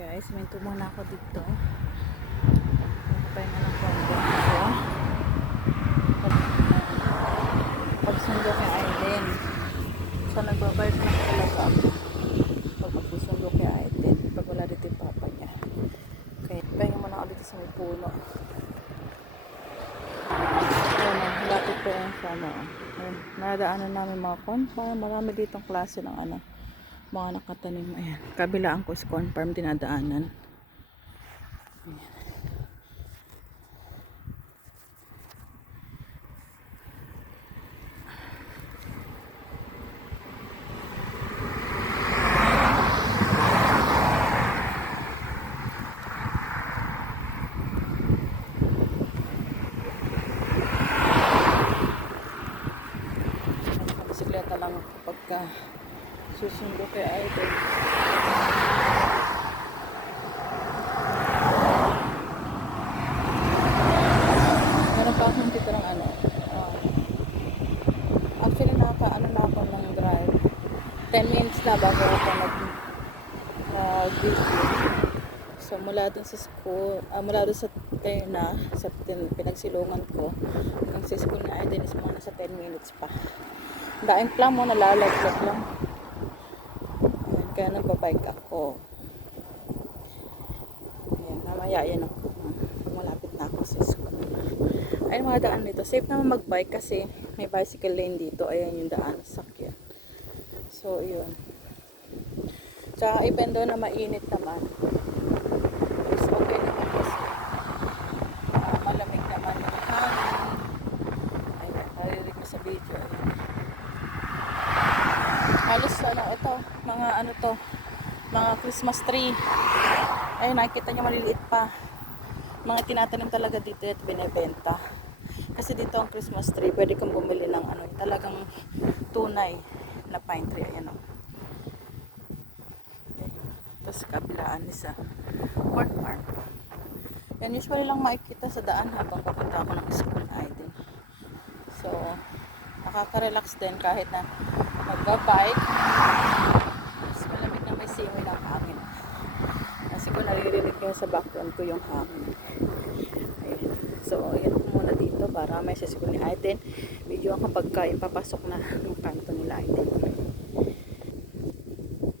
Guys, may muna ako dito. Pahinga ng konti ako. Pagsundo kay Aiden. So, nagbabayad lang talaga ako. Pag magsusundo kay Aiden. Pag wala dito yung papa niya. Okay, pahinga muna ako dito sa may puno. Ayan, lapit po yung sama. Nadaanan namin mga konpa. Marami ditong klase ng mga nakatanim. Ayan, kabilaan ko is corn farm dinadaanan. Ayan. Bisikleta lang ako pagka susundo kay Aiden. Meron pa akong dito ng actually na ako ng drive 10 minutes na bago ako nag-video. So mula dun sa school, mula dun sa pinagsilungan ko hanggang sa school na Aiden is mga nasa 10 minutes pa. Daing plan mo, nalalaglag lang. Ayan, kaya nagbabike ako. Ayan, mamaya yan ako. Malapit na ako sa school. Ayun mga daan dito. Safe naman magbike kasi may bicycle lane dito. Ayan yung daan, sakyan. So, yun. Tsaka even doon na mainit naman. Is okay naman kasi. Malamig naman yung hangin. Ayan, narinig ko sa video. Ayan. Halos ito, mga Christmas tree. Ayun, nakikita nyo maliliit pa. Mga tinatanim talaga dito at binebenta. Kasi dito ang Christmas tree, pwede kang bumili ng talagang tunay na pine tree. Ayan o. Tapos kabilaan isa. Corn farm. Yan, usually lang makikita sa daan habang papunta ako ng school Aiden. So, nakaka-relax din kahit na magbabike. Mas malamig na may simoy ng hangin. Kasi ko naririnig nyo sa background ko yung hangin. Ayan. So, yan po muna dito para may sa school ni Aiden. Video ang kapag papasok na ng kanto nila Aiden.